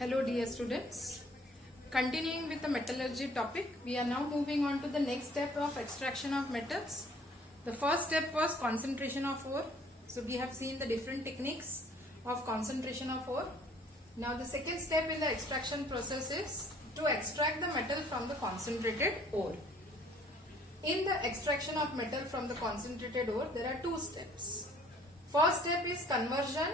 Hello dear students. Continuing with the metallurgy topic, we are now moving on to the next step of extraction of metals. The first step was concentration of ore. So we have seen the different techniques of concentration of ore. Now the second step in the extraction process is to extract the metal from the concentrated ore. In the extraction of metal from the concentrated ore, there are two steps. First step is conversion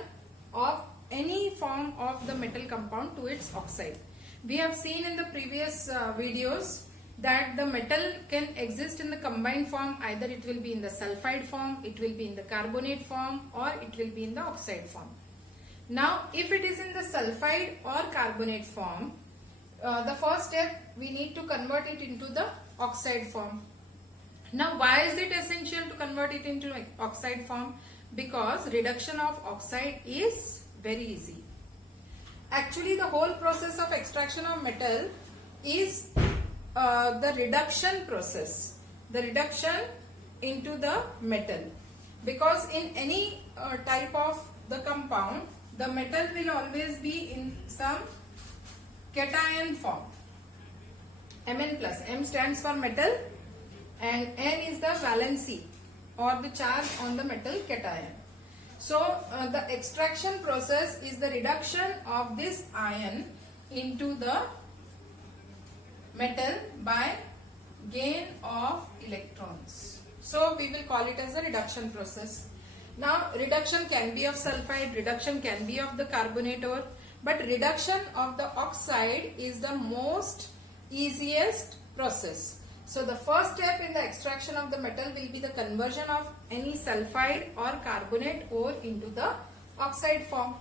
of any form of the metal compound to its oxide. We have seen in the previous videos that the metal can exist in the combined form. Either it will be in the sulfide form, it will be in the carbonate form, or it will be in the oxide form. Now if it is in the sulfide or carbonate form, the first step we need to convert it into the oxide form. Now why is it essential to convert it into oxide form? Because reduction of oxide is very easy. Actually, the whole process of extraction of metal is the reduction process. The reduction into the metal. Because in any type of the compound, the metal will always be in some cation form. Mn plus. M stands for metal and N is the valency or the charge on the metal cation. So the extraction process is the reduction of this ion into the metal by gain of electrons. So we will call it as a reduction process. Now reduction can be of sulfide, reduction can be of the carbonate ore, but reduction of the oxide is the most easiest process. So the first step in the extraction of the metal will be the conversion of any sulfide or carbonate ore into the oxide form.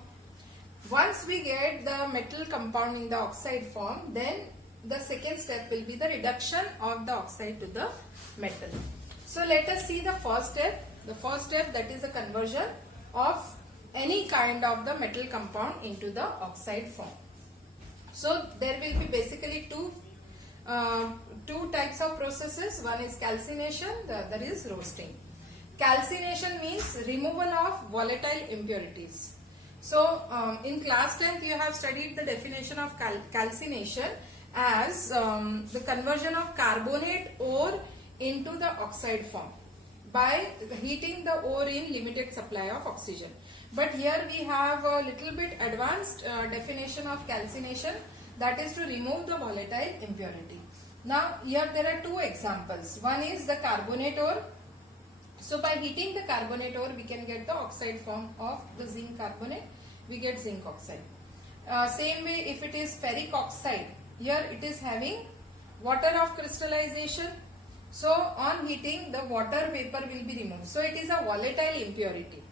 Once we get the metal compound in the oxide form, then the second step will be the reduction of the oxide to the metal. So let us see the first step. The first step, that is the conversion of any kind of the metal compound into the oxide form. So there will be basically two types of processes. One is calcination, the other is roasting. Calcination means removal of volatile impurities. So in class 10th you have studied the definition of calcination as the conversion of carbonate ore into the oxide form by heating the ore in limited supply of oxygen. But here we have a little bit advanced definition of calcination, that is to remove the volatile impurity. Now here there are two examples. One is the carbonate ore. So by heating the carbonate ore we can get the oxide form of the zinc carbonate. We get zinc oxide. Same way if it is ferric oxide, here it is having water of crystallization. So on heating the water vapor will be removed. So it is a volatile impurity.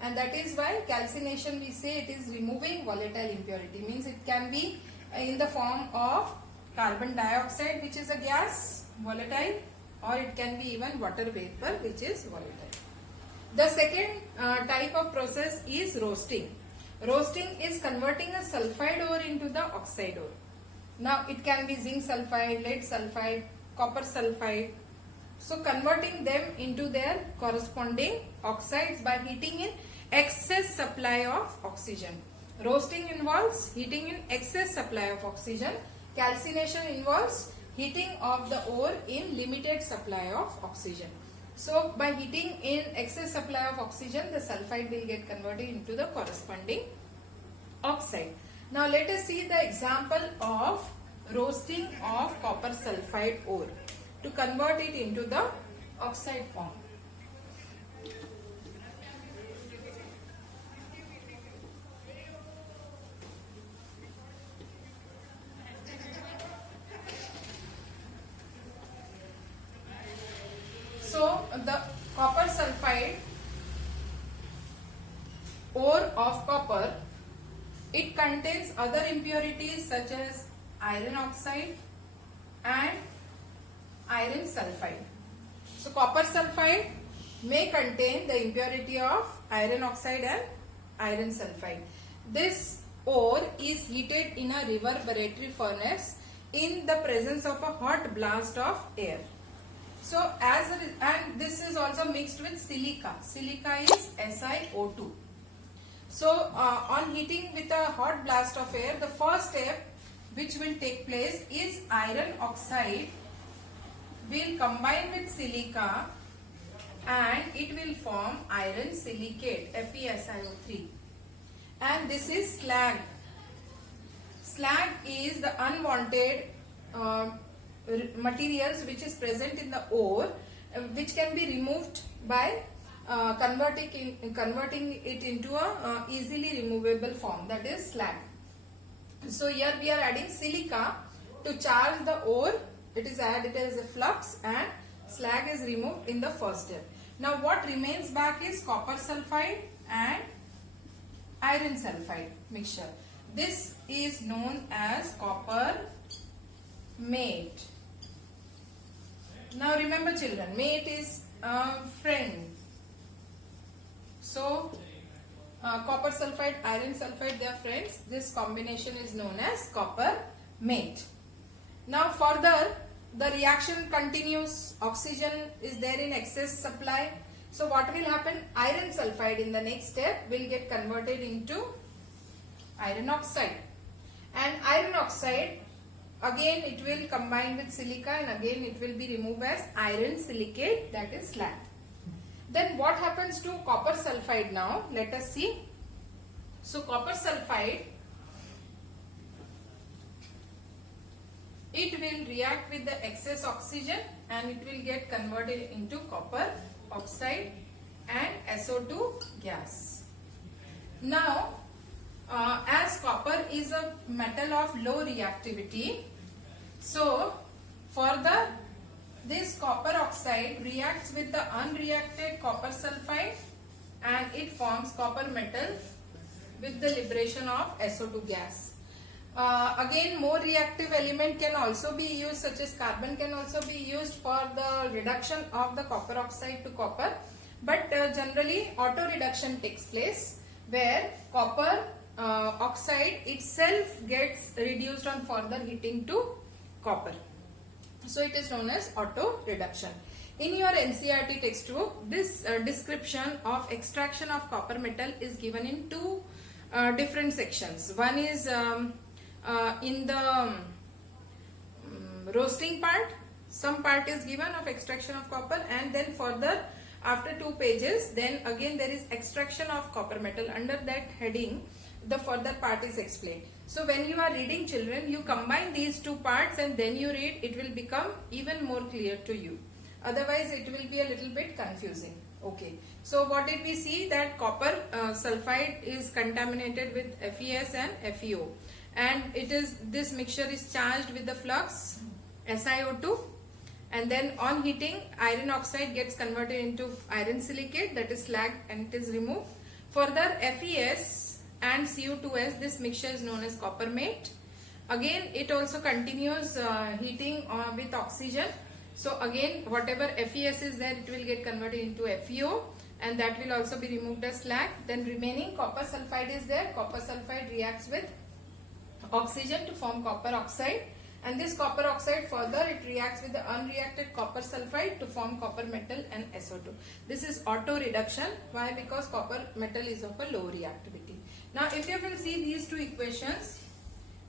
And that is why calcination we say it is removing volatile impurity. Means it can be in the form of carbon dioxide, which is a gas, volatile, or it can be even water vapor, which is volatile. The second type of process is roasting. Roasting is converting a sulfide ore into the oxide ore. Now it can be zinc sulfide, lead sulfide, copper sulfide. So converting them into their corresponding oxides by heating in excess supply of oxygen. Roasting involves heating in excess supply of oxygen. Calcination involves heating of the ore in limited supply of oxygen. So by heating in excess supply of oxygen, the sulfide will get converted into the corresponding oxide. Now let us see the example of roasting of copper sulfide ore to convert it into the oxide form. So the copper sulfide ore of copper, it contains other impurities such as iron oxide and iron sulfide. So copper sulfide may contain the impurity of iron oxide and iron sulfide. This ore is heated in a reverberatory furnace in the presence of a hot blast of air. So and this is also mixed with silica. Silica is SiO2. So on heating with a hot blast of air, the first step which will take place is iron oxide will combine with silica and it will form iron silicate, FeSiO3, and this is slag. Slag is the unwanted materials which is present in the ore, which can be removed by converting it into a easily removable form, that is slag. So here we are adding silica to charge the ore. It is added as a flux and slag is removed in the first step. Now what remains back is copper sulfide and iron sulfide mixture. This is known as copper mate. Now remember children, mate is a friend. So copper sulfide, iron sulfide, they are friends. This combination is known as copper mate. Now further the reaction continues. Oxygen is there in excess supply. So what will happen? Iron sulfide in the next step will get converted into iron oxide. And iron oxide, again it will combine with silica and again it will be removed as iron silicate, that is slag. Then what happens to copper sulfide now? Let us see. So copper sulfide, it will react with the excess oxygen and it will get converted into copper oxide and SO2 gas. Now as copper is a metal of low reactivity, so further this copper oxide reacts with the unreacted copper sulfide and it forms copper metal with the liberation of SO2 gas. Again more reactive element can also be used, such as carbon can also be used for the reduction of the copper oxide to copper, but generally auto reduction takes place where copper oxide itself gets reduced on further heating to copper. So it is known as auto reduction. In your NCERT textbook, this description of extraction of copper metal is given in two different sections. One is in the roasting part, some part is given of extraction of copper, and then further after 2 pages then again there is extraction of copper metal. Under that heading the further part is explained. So when you are reading children, you combine these two parts and then you read, it will become even more clear to you. Otherwise it will be a little bit confusing. Okay, so what did we see? That copper sulfide is contaminated with FeS and FeO, and it is, this mixture is charged with the flux SiO2, and then on heating iron oxide gets converted into iron silicate, that is slag, and it is removed. Further FeS and Cu2S, this mixture is known as copper mate. Again it also continues heating with oxygen. So again whatever FeS is there, it will get converted into FeO and that will also be removed as slag. Then remaining copper sulfide is there. Copper sulfide reacts with oxygen to form copper oxide, and this copper oxide further it reacts with the unreacted copper sulfide to form copper metal and SO2. This is auto reduction. Why? Because copper metal is of a low reactivity. Now if you will see these two equations,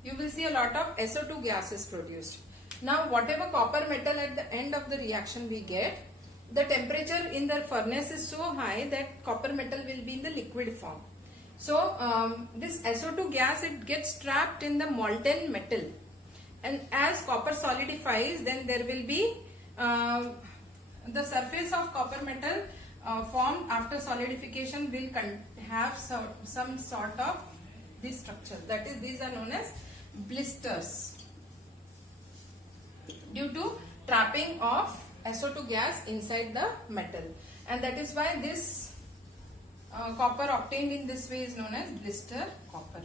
you will see a lot of SO2 gas is produced. Now whatever copper metal at the end of the reaction we get, the temperature in the furnace is so high that copper metal will be in the liquid form. So this SO2 gas, it gets trapped in the molten metal, and as copper solidifies then there will be the surface of copper metal formed after solidification will have some sort of this structure, that is, these are known as blisters due to trapping of SO2 gas inside the metal, and that is why this copper obtained in this way is known as blister copper.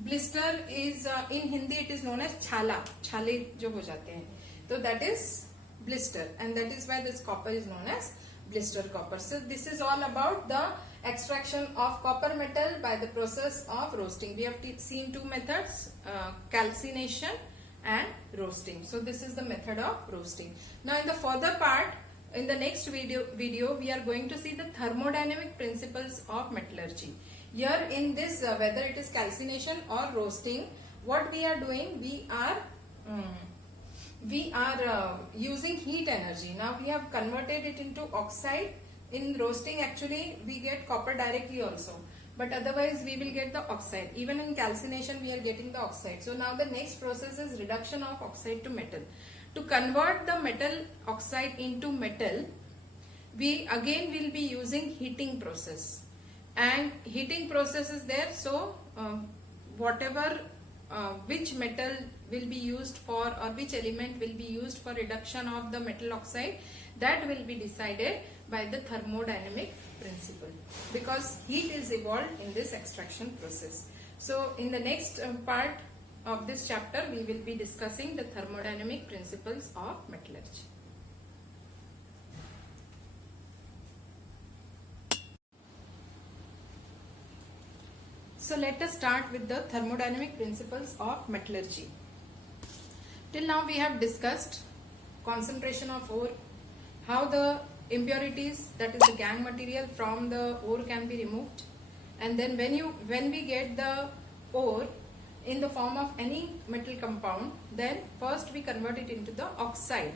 Blister is in Hindi it is known as छाला, छाले जो हो जाते हैं, so that is blister, and that is why this copper is known as blister copper. So this is all about the extraction of copper metal by the process of roasting. We have seen two methods, calcination and roasting. So this is the method of roasting. Now in the further part in the next video we are going to see the thermodynamic principles of metallurgy. Here in this, whether it is calcination or roasting, what we are doing, we are using heat energy. Now we have converted it into oxide. In roasting, actually we get copper directly also, but otherwise we will get the oxide. Even in calcination we are getting the oxide. So now the next process is reduction of oxide to metal. To convert the metal oxide into metal, we again will be using heating process, and heating process is there. So whatever which metal will be used for, or which element will be used for reduction of the metal oxide, that will be decided by the thermodynamic principle, because heat is evolved in this extraction process. So in the next part of this chapter, we will be discussing the thermodynamic principles of metallurgy. So let us start with the thermodynamic principles of metallurgy. Till now we have discussed concentration of ore, how the impurities, that is the gangue material from the ore, can be removed, and then when we get the ore in the form of any metal compound, then first we convert it into the oxide.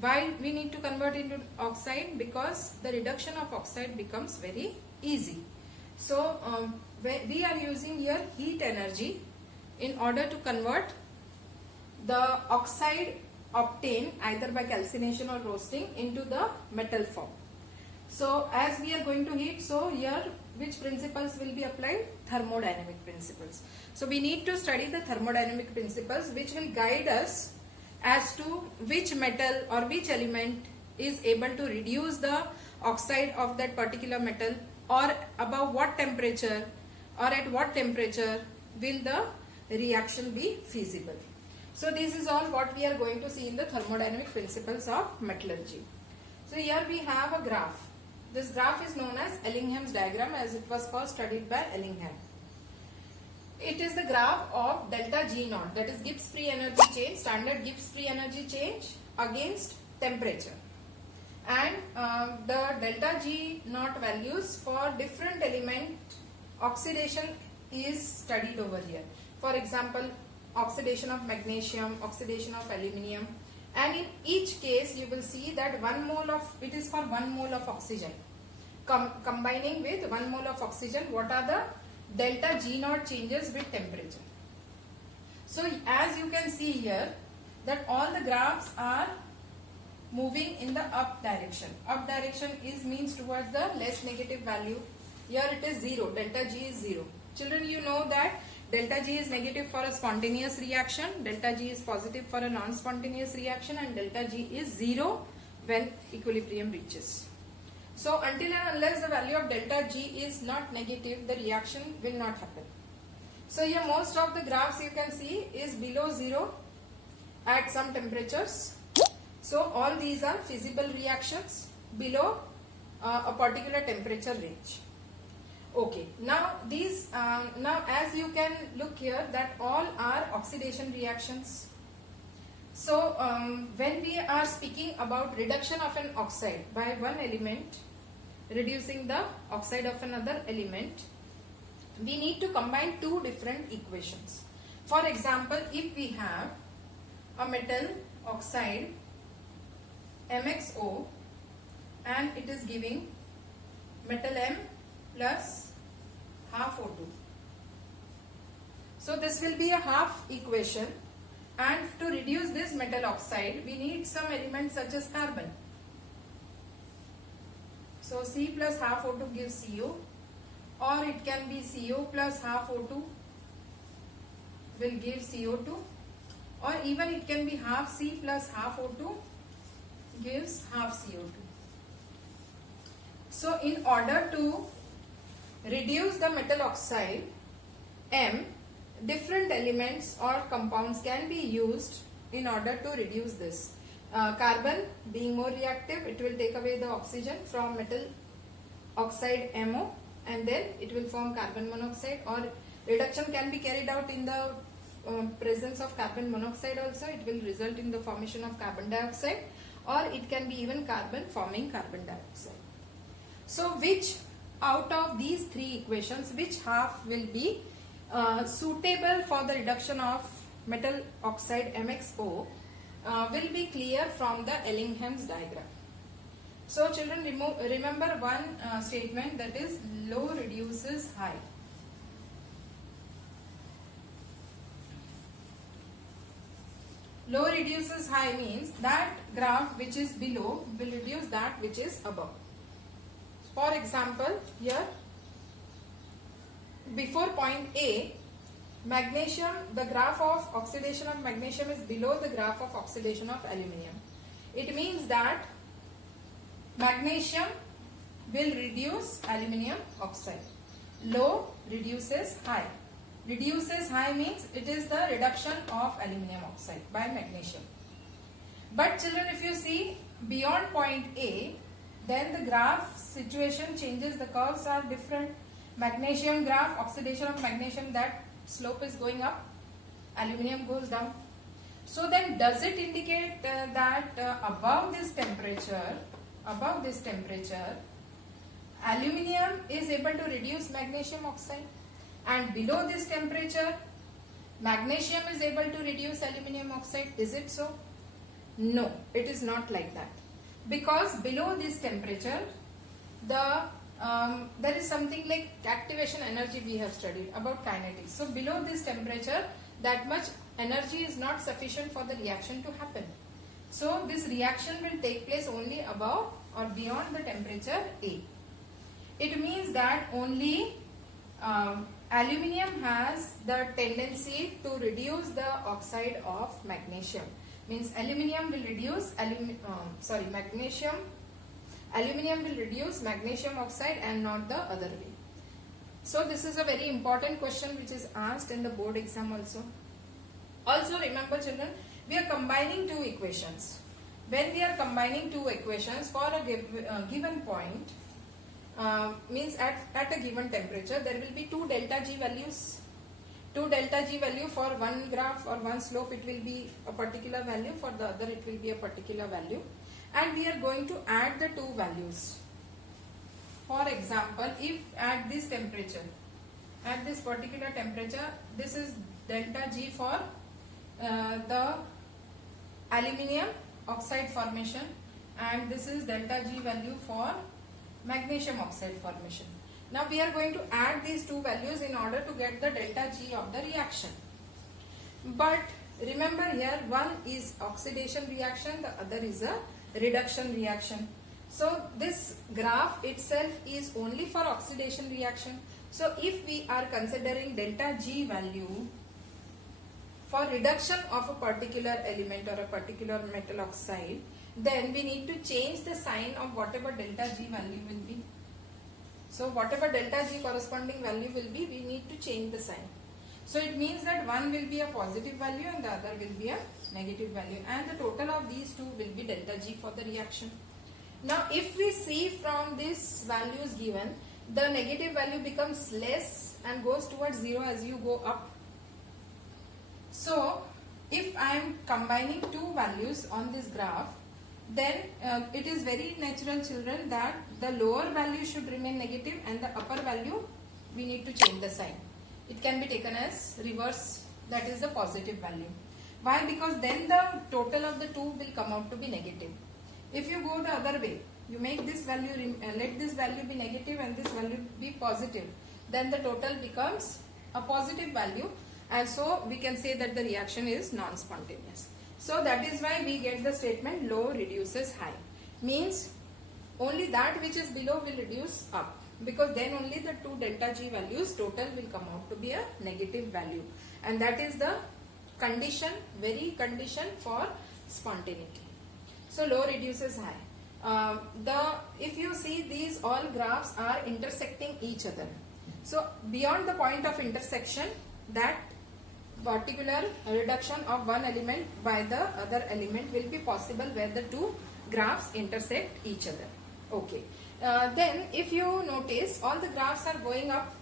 Why we need to convert it into oxide? Because the reduction of oxide becomes very easy. So we are using here heat energy in order to convert the oxide obtained either by calcination or roasting into the metal form. So as we are going to heat, so here which principles will be applied? Thermodynamic principles. So we need to study the thermodynamic principles, which will guide us as to which metal or which element is able to reduce the oxide of that particular metal, or above what temperature, or at what temperature will the reaction be feasible. So this is all what we are going to see in the thermodynamic principles of metallurgy. So here we have a graph. This graph is known as Ellingham's diagram, as it was first studied by Ellingham. It is the graph of delta G naught, that is Gibbs free energy change, standard Gibbs free energy change against temperature. And the delta G naught values for different element oxidation is studied over here. For example, oxidation of magnesium, oxidation of aluminium, and in each case you will see that 1 mole of, it is for 1 mole of oxygen combining with 1 mole of oxygen. What are the delta G naught changes with temperature? So as you can see here, that all the graphs are moving in the up direction. Up direction is means towards the less negative value. Here it is 0, delta G is 0. Children, you know that delta G is negative for a spontaneous reaction, delta G is positive for a non-spontaneous reaction, and delta G is 0 when equilibrium reaches. So until and unless the value of delta G is not negative, the reaction will not happen. So here most of the graphs you can see is below 0 at some temperatures. So all these are feasible reactions below a particular temperature range. Okay, now these now as you can look here, that all are oxidation reactions. So when we are speaking about reduction of an oxide by one element, reducing the oxide of another element, we need to combine two different equations. For example, if we have a metal oxide MXO and it is giving metal M plus half O2. So this will be a half equation, and to reduce this metal oxide we need some elements such as carbon. So C plus half O2 gives CO, or it can be CO plus half O2 will give CO2, or even it can be half C plus half O2 gives half CO2. So in order to reduce the metal oxide M, different elements or compounds can be used in order to reduce this. Carbon being more reactive, it will take away the oxygen from metal oxide MO, and then it will form carbon monoxide, or reduction can be carried out in the presence of carbon monoxide also. It will result in the formation of carbon dioxide, or it can be even carbon forming carbon dioxide. So which out of these three equations, which half will be suitable for the reduction of metal oxide MXO will be clear from the Ellingham's diagram. So children, remember one statement, that is low reduces high. Low reduces high means that graph which is below will reduce that which is above. For example, here before point A, magnesium, the graph of oxidation of magnesium is below the graph of oxidation of aluminium. It means that magnesium will reduce aluminium oxide. Low reduces high. Reduces high means it is the reduction of aluminium oxide by magnesium. But children, if you see beyond point A, then the graph situation changes, the curves are different. Magnesium graph, oxidation of magnesium, that slope is going up, aluminium goes down. So then does it indicate that above this temperature, aluminium is able to reduce magnesium oxide, and below this temperature magnesium is able to reduce aluminium oxide? Is it so? No, it is not like that. Because below this temperature, there is something like activation energy we have studied about kinetics. So below this temperature, that much energy is not sufficient for the reaction to happen. So this reaction will take place only above or beyond the temperature A. It means that only aluminium has the tendency to reduce the oxide of magnesium. Means aluminium will reduce aluminium will reduce magnesium oxide and not the other way. So this is a very important question which is asked in the board exam also. Also remember children, we are combining two equations. When we are combining two equations for a given point, means at a given temperature, there will be two delta G values. Two delta G value for one graph or one slope, it will be a particular value, for the other it will be a particular value, and we are going to add the two values. For example, if at this temperature, at this particular temperature, this is delta G for the aluminium oxide formation, and this is delta G value for magnesium oxide formation. Now we are going to add these two values in order to get the delta G of the reaction. But remember here, one is oxidation reaction, the other is a reduction reaction. So this graph itself is only for oxidation reaction. So if we are considering delta G value for reduction of a particular element or a particular metal oxide, then we need to change the sign of whatever delta G value will be. So whatever delta G corresponding value will be, we need to change the sign. So it means that one will be a positive value and the other will be a negative value, and the total of these two will be delta G for the reaction. Now if we see from these values given, the negative value becomes less and goes towards 0 as you go up. So if I am combining two values on this graph, then it is very natural children that the lower value should remain negative and the upper value we need to change the sign. It can be taken as reverse, that is the positive value. Why? Because then the total of the two will come out to be negative. If you go the other way, you make this value, let this value be negative and this value be positive, then the total becomes a positive value, and so we can say that the reaction is non-spontaneous. So that is why we get the statement low reduces high. Means only that which is below will reduce up, because then only the two delta G values total will come out to be a negative value, and that is the condition, very condition for spontaneity. So low reduces high. If you see, these all graphs are intersecting each other. So beyond the point of intersection, that particular reduction of one element by the other element will be possible where the two graphs intersect each other. Okay. Then if you notice, all the graphs are going up.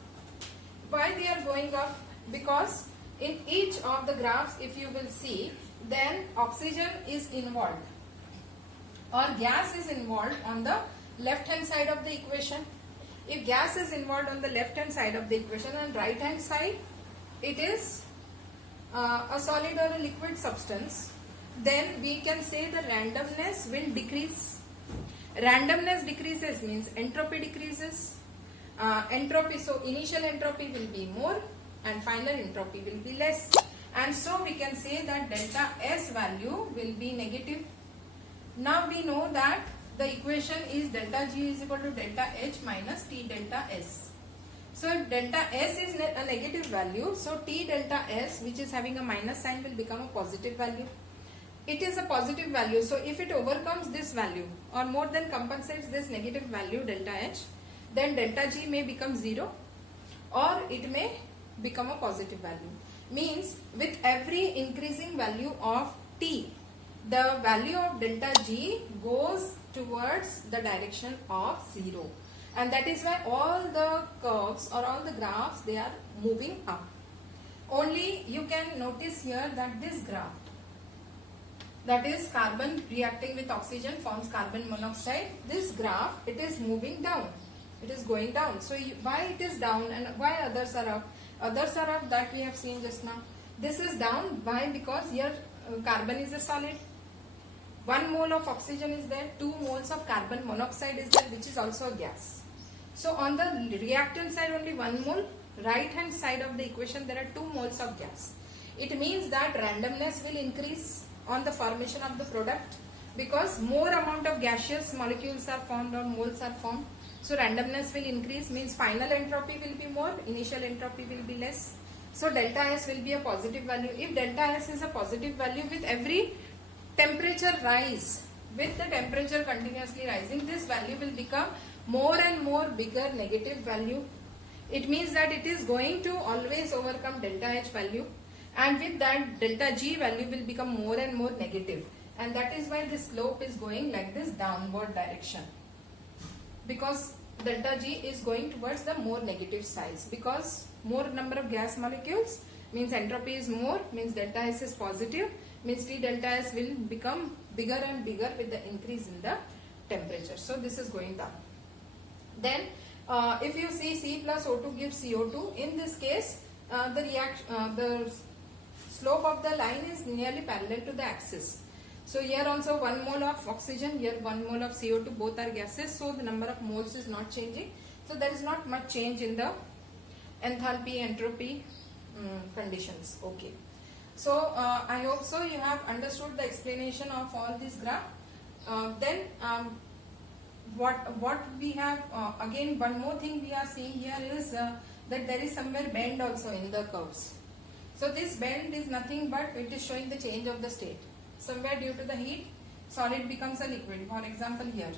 Why they are going up? Because in each of the graphs, if you will see, then oxygen is involved. or gas is involved on the left hand side of the equation. If gas is involved on the left hand side of the equation and right hand side it is a solid or a liquid substance, then we can say the randomness will decrease. Randomness decreases means entropy decreases. Entropy, so initial entropy will be more and final entropy will be less, and so we can say that delta S value will be negative. Now we know that the equation is delta G is equal to delta H minus T delta S. So if delta S is a negative value, so T delta S, which is having a minus sign, will become a positive value. It is a positive value, so if it overcomes this value or more than compensates this negative value delta H, then delta G may become 0 or it may become a positive value. Means with every increasing value of T, the value of delta G goes towards the direction of 0, and that is why all the curves or all the graphs, they are moving up. Only you can notice here that this graph, that is carbon reacting with oxygen forms carbon monoxide, this graph, it is moving down, it is going down. So why it is down and why others are up? Others are up, that we have seen just now. This is down, why? Because here carbon is a solid, 1 mole of oxygen is there, 2 moles of carbon monoxide is there, which is also a gas. So on the reactant side only 1 mole, right hand side of the equation there are 2 moles of gas. It means that randomness will increase on the formation of the product because more amount of gaseous molecules are formed or moles are formed. So randomness will increase, means final entropy will be more, initial entropy will be less. So delta S will be a positive value. If delta S is a positive value, with every temperature rise, with the temperature continuously rising, this value will become more and more bigger negative value. It means that it is going to always overcome delta H value, and with that delta G value will become more and more negative, and that is why this slope is going like this downward direction, because delta G is going towards the more negative size, because more number of gas molecules means entropy is more, means delta S is positive, means T delta S will become bigger and bigger with the increase in the temperature. So this is going down. Then if you see C plus O2 gives CO2, in this case the slope of the line is nearly parallel to the axis. So here also 1 mole of oxygen, here 1 mole of CO2, both are gases, so the number of moles is not changing. So there is not much change in the enthalpy, entropy conditions. Okay. So I hope so you have understood the explanation of all this graph. Then what we have, again one more thing we are seeing here is that there is somewhere bend also in the curves. So this bend is nothing but it is showing the change of the state. Somewhere due to the heat, solid becomes a liquid. For example here.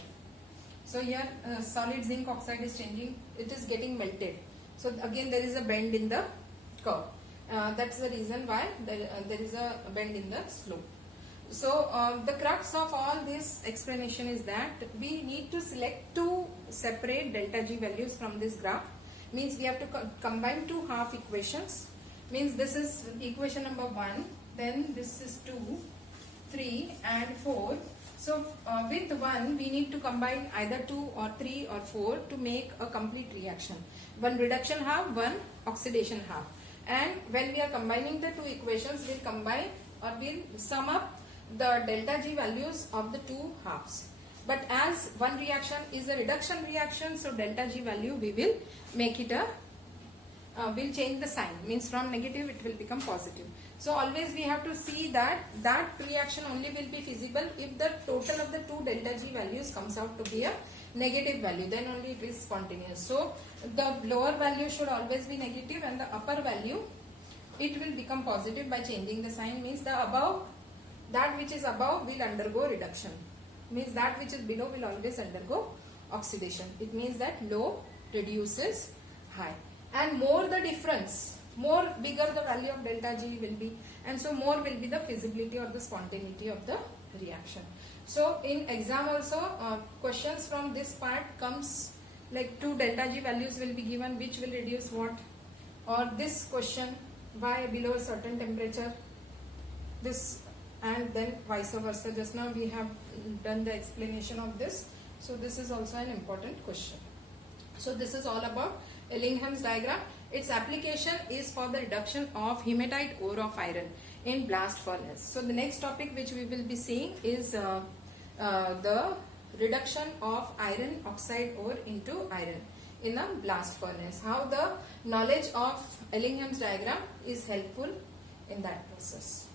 So here solid zinc oxide is changing, it is getting melted. So again there is a bend in the curve. That's the reason why there is a bend in the slope. So the crux of all this explanation is that we need to select two separate delta G values from this graph. Means we have to combine two half equations. Means this is equation number 1, then this is 2, 3 and 4. So with 1 we need to combine either 2 or 3 or 4 to make a complete reaction. One reduction half, one oxidation half. And when we are combining the two equations, we'll combine or we'll sum up the delta G values of the two halves. But as one reaction is a reduction reaction, so delta G value we will make it a, we'll change the sign. Means from negative it will become positive. So always we have to see that that reaction only will be feasible if the total of the two delta G values comes out to be a negative value, then only it is spontaneous. So the lower value should always be negative and the upper value it will become positive by changing the sign. Means the above, that which is above will undergo reduction. Means that which is below will always undergo oxidation. It means that low reduces high, and more the difference, more bigger the value of delta G will be, and so more will be the feasibility or the spontaneity of the reaction. So in exam also questions from this part comes like two delta G values will be given, which will reduce what, or this question, why below a certain temperature this and then vice versa. Just now we have done the explanation of this. So this is also an important question. So this is all about Ellingham's diagram. Its application is for the reduction of hematite ore of iron in blast furnace. So the next topic which we will be seeing is the reduction of iron oxide ore into iron in a blast furnace. How the knowledge of Ellingham's diagram is helpful in that process.